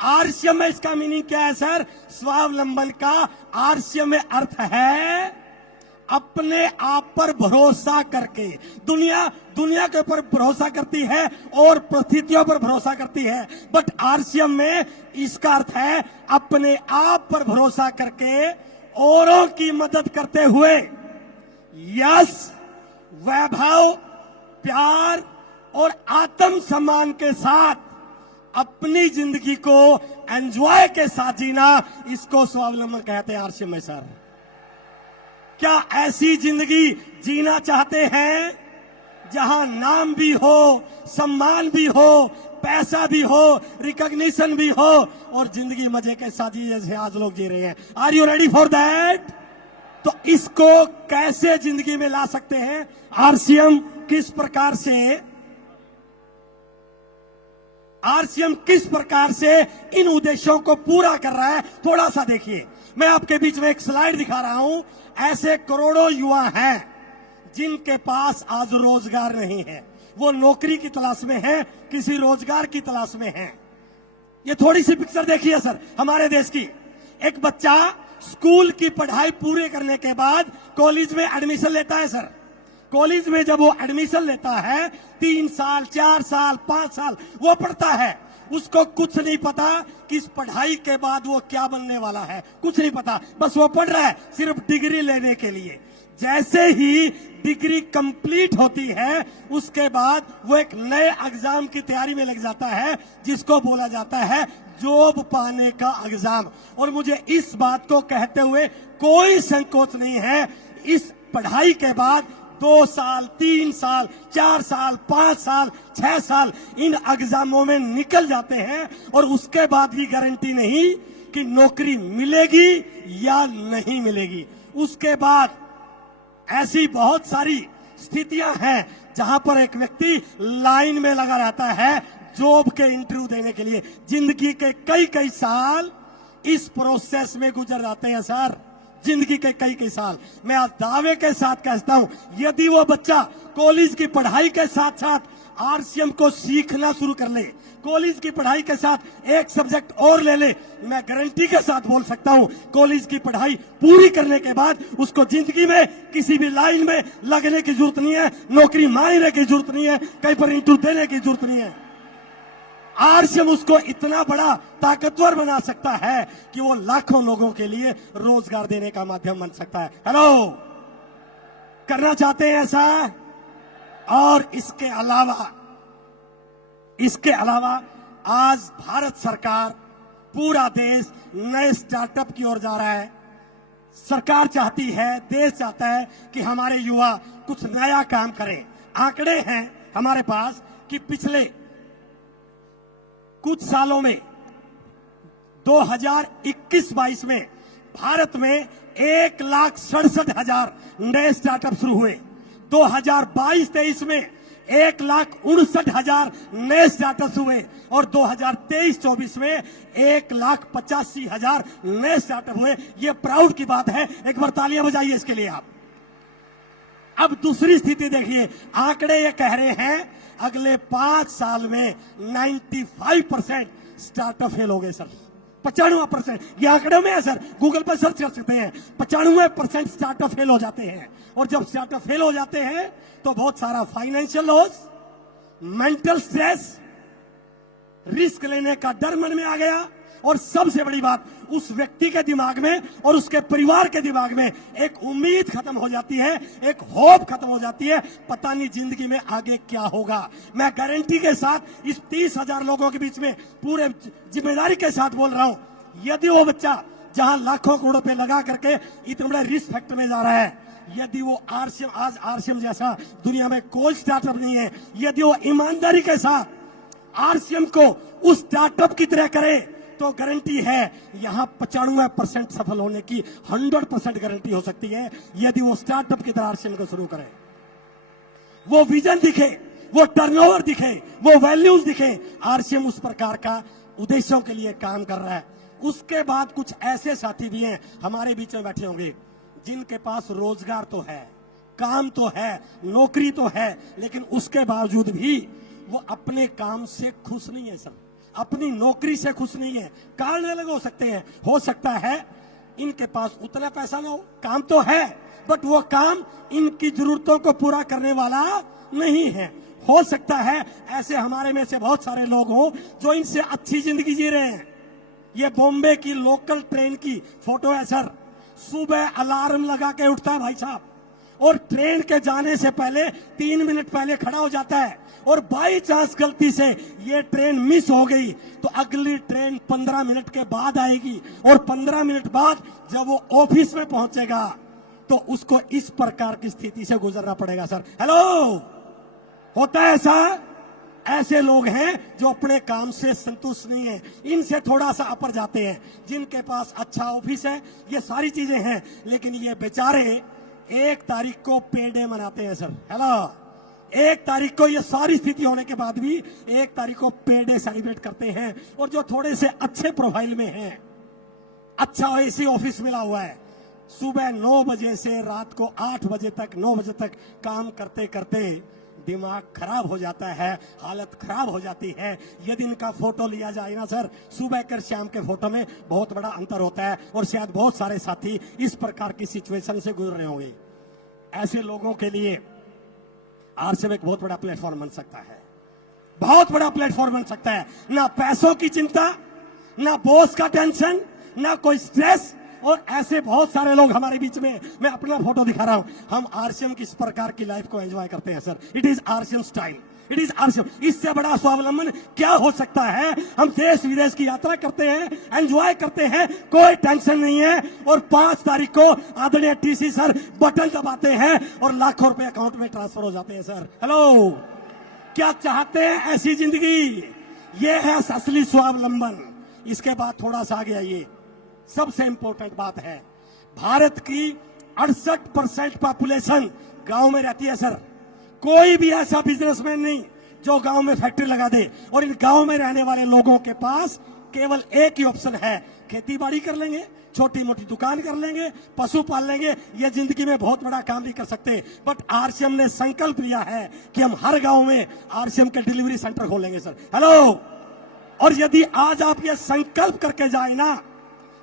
RCM में इसका meaning क्या है सर? स्वावलंबन का आरसीएम में अर्थ है अपने आप पर भरोसा करके। दुनिया के ऊपर भरोसा करती है और परिस्थितियों पर भरोसा करती है, बट आरसीएम में इसका अर्थ है अपने आप पर भरोसा करके औरों की मदद करते हुए यश, वैभव, प्यार और आत्म सम्मान के साथ अपनी जिंदगी को एंजॉय के साथ जीना, इसको स्वावलंबन कहते हैं आरसीएम में सर। क्या ऐसी जिंदगी जीना चाहते हैं जहां नाम भी हो, सम्मान भी हो, पैसा भी हो, रिकॉग्निशन भी हो और जिंदगी मजे के साथ जी जैसे आज लोग जी रहे हैं? Are you ready for that? तो इसको कैसे जिंदगी में ला सकते हैं? आरसीएम किस प्रकार से इन उद्देश्यों को पूरा कर रहा है, थोड़ा सा देखिए। मैं आपके बीच में एक स्लाइड दिखा रहा हूं। ऐसे करोड़ों युवा हैं जिनके पास आज रोजगार नहीं है, वो नौकरी की तलाश में है, किसी रोजगार की तलाश में है। ये थोड़ी सी पिक्चर देखिए सर हमारे देश की। एक बच्चा स्कूल की पढ़ाई पूरे करने के बाद कॉलेज में एडमिशन लेता है सर। कॉलेज में जब वो एडमिशन लेता है 3 साल, 4 साल, 5 साल वो पढ़ता है, उसको कुछ नहीं पता कि इस पढ़ाई के बाद वो क्या बनने वाला है, कुछ नहीं पता, बस वो पढ़ रहा है सिर्फ डिग्री लेने के लिए। जैसे ही डिग्री कंप्लीट होती है उसके बाद वो एक नए एग्जाम की तैयारी में लग जाता है जिसको बोला जाता है जॉब पाने का एग्जाम। और मुझे इस बात को कहते हुए कोई संकोच नहीं है, इस पढ़ाई के बाद 2 साल, 3 साल, 4 साल, 5 साल, 6 साल इन एग्जामों में निकल जाते हैं और उसके बाद भी गारंटी नहीं कि नौकरी मिलेगी या नहीं मिलेगी। उसके बाद ऐसी बहुत सारी स्थितियां हैं जहां पर एक व्यक्ति लाइन में लगा रहता है जॉब के इंटरव्यू देने के लिए। जिंदगी के कई साल इस प्रोसेस में गुजर जाते हैं सर, जिंदगी के कई साल। मैं आज दावे के साथ कहता हूं, यदि वो बच्चा कॉलेज की पढ़ाई के साथ साथ आरसीएम को सीखना शुरू कर ले, कॉलेज की पढ़ाई के साथ एक सब्जेक्ट और ले ले, मैं गारंटी के साथ बोल सकता हूं कॉलेज की पढ़ाई पूरी करने के बाद उसको जिंदगी में किसी भी लाइन में लगने की जरूरत नहीं है, नौकरी मांगने की जरूरत नहीं है, कहीं पर इंटरव्यू देने की जरूरत नहीं है। आरसीएम उसको इतना बड़ा ताकतवर बना सकता है कि वो लाखों लोगों के लिए रोजगार देने का माध्यम बन सकता है। हेलो, करना चाहते हैं ऐसा? और इसके अलावा आज भारत सरकार, पूरा देश नए स्टार्टअप की ओर जा रहा है। सरकार चाहती है, देश चाहता है कि हमारे युवा कुछ नया काम करें। आंकड़े हैं हमारे पास कि पिछले कुछ सालों में 2021-22 में भारत में 1,67,000 नए स्टार्टअप शुरू हुए। 2022-23 में 1,59,000 नए स्टार्टअप हुए और 2023-24 में 1,85,000 नए स्टार्टअप हुए। ये प्राउड की बात है, एक बार तालियां बजाइए इसके लिए आप। अब दूसरी स्थिति देखिए, आंकड़े ये कह रहे हैं अगले 5 साल में 95% स्टार्टअप फेल हो गए सर। 95%, ये आंकड़े में है सर, गूगल पर सर्च कर सकते हैं। 95% स्टार्टअप फेल हो जाते हैं और जब स्टार्टअप फेल हो जाते हैं तो बहुत सारा financial loss, mental stress, risk लेने का डर मन में आ गया और सबसे बड़ी बात, उस व्यक्ति के दिमाग में और उसके परिवार के दिमाग में एक उम्मीद खत्म हो जाती है, एक होप खत्म हो जाती है, पता नहीं जिंदगी में आगे क्या होगा। मैं गारंटी के साथ इस 30,000 लोगों के बीच में पूरे जिम्मेदारी के साथ बोल रहा हूं, यदि वो बच्चा जहां लाखों करोड़ रुपए लगा करके इतने बड़े रिस्क फैक्टर में जा रहा है, यदि वो आरसीएम, आज आरसीएम जैसा दुनिया में कोई स्टार्टअप नहीं है, यदि वो ईमानदारी के साथ आरसीएम को उस स्टार्टअप की तरह करे तो गारंटी है यहां 95% सफल होने की 100% गारंटी हो सकती है। यदि वो स्टार्टअप की तरह आरसीएम को शुरू करे, वो विजन दिखे, वो टर्नओवर दिखे, वो वैल्यूज दिखे, आरसीएम उस प्रकार का उद्देश्यों के लिए काम कर रहा है। उसके बाद कुछ ऐसे साथी भी हैं हमारे बीच में बैठे होंगे जिनके पास रोजगार तो है, काम तो है, नौकरी तो है, लेकिन उसके बावजूद भी वो अपने काम से खुश नहीं है सर, अपनी नौकरी से खुश नहीं है। कारण अलग हो सकता है इनके पास उतना पैसा ना हो, काम तो है बट वो काम इनकी जरूरतों को पूरा करने वाला नहीं है। हो सकता है ऐसे हमारे में से बहुत सारे लोग हों जो इनसे अच्छी जिंदगी जी रहे हैं। ये बॉम्बे की लोकल ट्रेन की फोटो है सर। सुबह अलार्म लगा के उठता है भाई साहब, और ट्रेन के जाने से पहले 3 मिनट पहले खड़ा हो जाता है, और बाई चांस गलती से ये ट्रेन मिस हो गई तो अगली ट्रेन 15 मिनट के बाद आएगी, और 15 मिनट बाद जब वो ऑफिस में पहुंचेगा तो उसको इस प्रकार की स्थिति से गुजरना पड़ेगा सर। हेलो, होता है ऐसा? ऐसे लोग हैं जो अपने काम से संतुष्ट नहीं है, इनसे थोड़ा सा अपर जाते हैं, जिनके पास अच्छा ऑफिस है, ये सारी चीजें हैं, लेकिन ये बेचारे 1 तारीख को पे डे मनाते हैं सर। हेलो, 1 तारीख को ये सारी स्थिति होने के बाद भी 1 तारीख को पे डे सेलिब्रेट करते हैं। और जो थोड़े से अच्छे प्रोफाइल में हैं, अच्छा एसी ऑफिस मिला हुआ है, सुबह 9 बजे से रात को 8 बजे तक 9 बजे तक काम करते करते दिमाग खराब हो जाता है, हालत खराब हो जाती है। यदि इनका फोटो लिया जाए ना सर, सुबह कर शाम के फोटो में बहुत बड़ा अंतर होता है, और शायद बहुत सारे साथी इस प्रकार की सिचुएशन से गुजर रहे होंगे। ऐसे लोगों के लिए आरसीएम एक बहुत बड़ा प्लेटफॉर्म बन सकता है, बहुत बड़ा प्लेटफॉर्म बन सकता है। ना पैसों की चिंता, ना बॉस का टेंशन, ना कोई स्ट्रेस, और ऐसे बहुत सारे लोग हमारे बीच में। मैं अपना फोटो दिखा रहा हूं। हम आरसीएम की इस प्रकार की लाइफ को एंजॉय करते हैं sir. It is RCM style, it is RCM. इससे बड़ा स्वावलंबन क्या हो सकता है? हम देश विदेश की यात्रा करते हैं, एंजॉय करते हैं, कोई टेंशन नहीं है, और 5 तारीख को आदरणीय टीसी सर बटन दबाते हैं और लाखों रुपए अकाउंट में ट्रांसफर हो जाते हैं सर। हेलो, क्या चाहते हैं ऐसी जिंदगी? ये है असली स्वावलंबन। इसके बाद थोड़ा सा आगे आइए, सबसे इंपॉर्टेंट बात है, भारत की 68% पॉपुलेशन गांव में रहती है सर। कोई भी ऐसा बिजनेसमैन नहीं जो गांव में फैक्ट्री लगा दे, और इन गांव में रहने वाले लोगों के पास केवल एक ही ऑप्शन है, खेती बाड़ी कर लेंगे, छोटी मोटी दुकान कर लेंगे, पशु पाल लेंगे। ये जिंदगी में बहुत बड़ा काम नहीं कर सकते, बट आरसीएम ने संकल्प लिया है कि हम हर गांव में आरसीएम के डिलीवरी सेंटर खोलेंगे सर। हेलो, और यदि आज आप ये संकल्प करके जाए ना,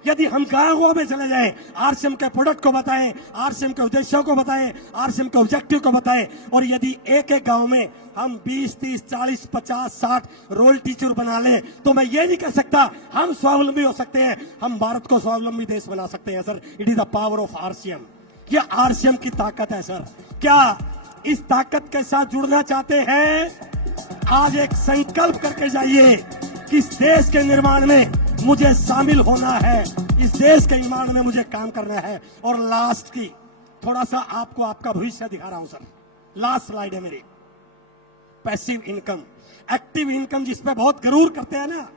यदि हम गांव में चले जाएं, आरसीएम के प्रोडक्ट को बताएं, आरसीएम के उद्देश्यों को बताएं, आरसीएम के ऑब्जेक्टिव को बताएं, और यदि एक एक गांव में हम 20, 30, 40, 50, 60 रोल टीचर बना लें, तो मैं ये नहीं कह सकता हम स्वावलंबी हो सकते हैं, हम भारत को स्वावलंबी देश बना सकते हैं sir. It is the power of RCM. ये आरसीएम की ताकत है सर। क्या इस ताकत के साथ जुड़ना चाहते हैं? आज एक संकल्प करके जाइए कि इस देश के निर्माण में मुझे शामिल होना है, इस देश के निर्माण में मुझे काम करना है। और लास्ट की थोड़ा सा आपको आपका भविष्य दिखा रहा हूं सर। लास्ट स्लाइड है मेरी, पैसिव इनकम। एक्टिव इनकम जिस पे बहुत गरूर करते हैं ना,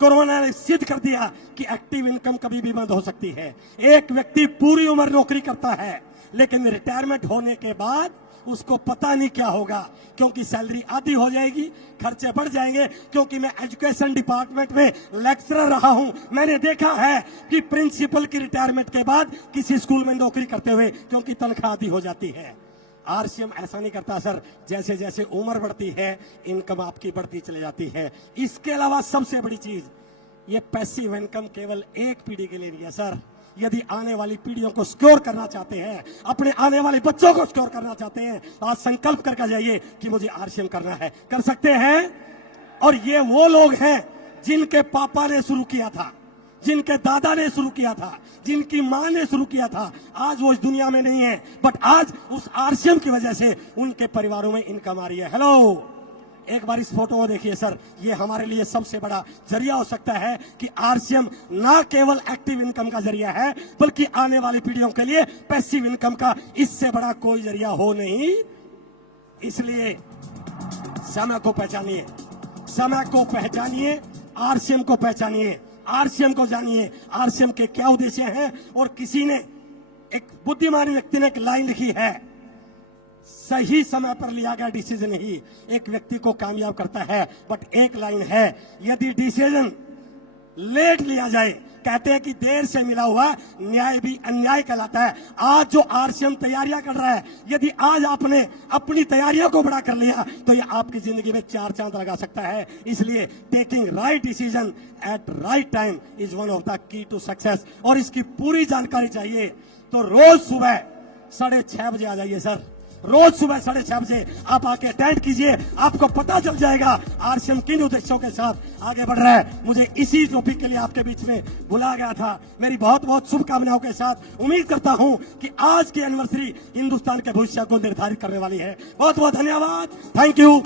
कोरोना ने सिद्ध कर दिया कि एक्टिव इनकम कभी भी बंद हो सकती है। एक व्यक्ति पूरी उम्र नौकरी करता है, लेकिन रिटायरमेंट होने के बाद उसको पता नहीं क्या होगा, क्योंकि सैलरी आधी हो जाएगी, खर्चे बढ़ जाएंगे। क्योंकि मैं एजुकेशन डिपार्टमेंट में लेक्चरर रहा हूं, मैंने देखा है कि प्रिंसिपल की रिटायरमेंट के बाद किसी स्कूल में नौकरी करते हुए, क्योंकि तनख्वाह आधी हो जाती है। आरसीएम ऐसा नहीं करता सर, जैसे जैसे उम्र बढ़ती है इनकम आपकी बढ़ती चली जाती है। इसके अलावा सबसे बड़ी चीज, ये पैसिव इनकम केवल एक पीढ़ी के लिए नहीं है सर। यदि आने वाली पीढ़ियों को सिक्योर करना चाहते हैं, अपने आने वाले बच्चों को सिक्योर करना चाहते हैं, तो आज संकल्प करके जाइए कि मुझे आरसीएम करना है। कर सकते हैं। और ये वो लोग हैं जिनके पापा ने शुरू किया था, जिनके दादा ने शुरू किया था, जिनकी मां ने शुरू किया था। आज वो इस दुनिया में नहीं है, बट आज उस आरसीएम की वजह से उनके परिवारों में इनकम आ रही है। हेलो, एक बार इस फोटो को देखिए सर। ये हमारे लिए सबसे बड़ा जरिया हो सकता है कि आरसीएम ना केवल एक्टिव इनकम का जरिया है, बल्कि आने वाली पीढ़ियों के लिए पैसिव इनकम का इससे बड़ा कोई जरिया हो नहीं। इसलिए समय को पहचानिए, समय को पहचानिए, आरसीएम को पहचानिए, आरसीएम को जानिए, आरसीएम के क्या उद्देश्य हैं। और किसी ने, एक बुद्धिमान व्यक्ति ने एक लाइन लिखी है, सही समय पर लिया गया डिसीजन ही एक व्यक्ति को कामयाब करता है। बट एक लाइन है, यदि डिसीजन लेट लिया जाए कहते हैं कि देर से मिला हुआ न्याय भी अन्याय कहलाता है। आज जो आरसीएम तैयारियां कर रहा है, यदि आज आपने अपनी तैयारियों को बड़ा कर लिया तो ये आपकी जिंदगी में 4 चांद लगा सकता है। इसलिए taking right decision at right time is one of the key to success. और इसकी पूरी जानकारी चाहिए तो रोज सुबह 6:30 बजे आ जाइए सर। रोज सुबह 6:30 बजे आप आके अटेंड कीजिए, आपको पता चल जाएगा आरसीएम किन उद्देश्यों के साथ आगे बढ़ रहा है। मुझे इसी टॉपिक के लिए आपके बीच में बुलाया गया था। मेरी बहुत बहुत शुभकामनाओं के साथ उम्मीद करता हूं कि आज की एनिवर्सरी हिंदुस्तान के भविष्य को निर्धारित करने वाली है। बहुत बहुत धन्यवाद। Thank you.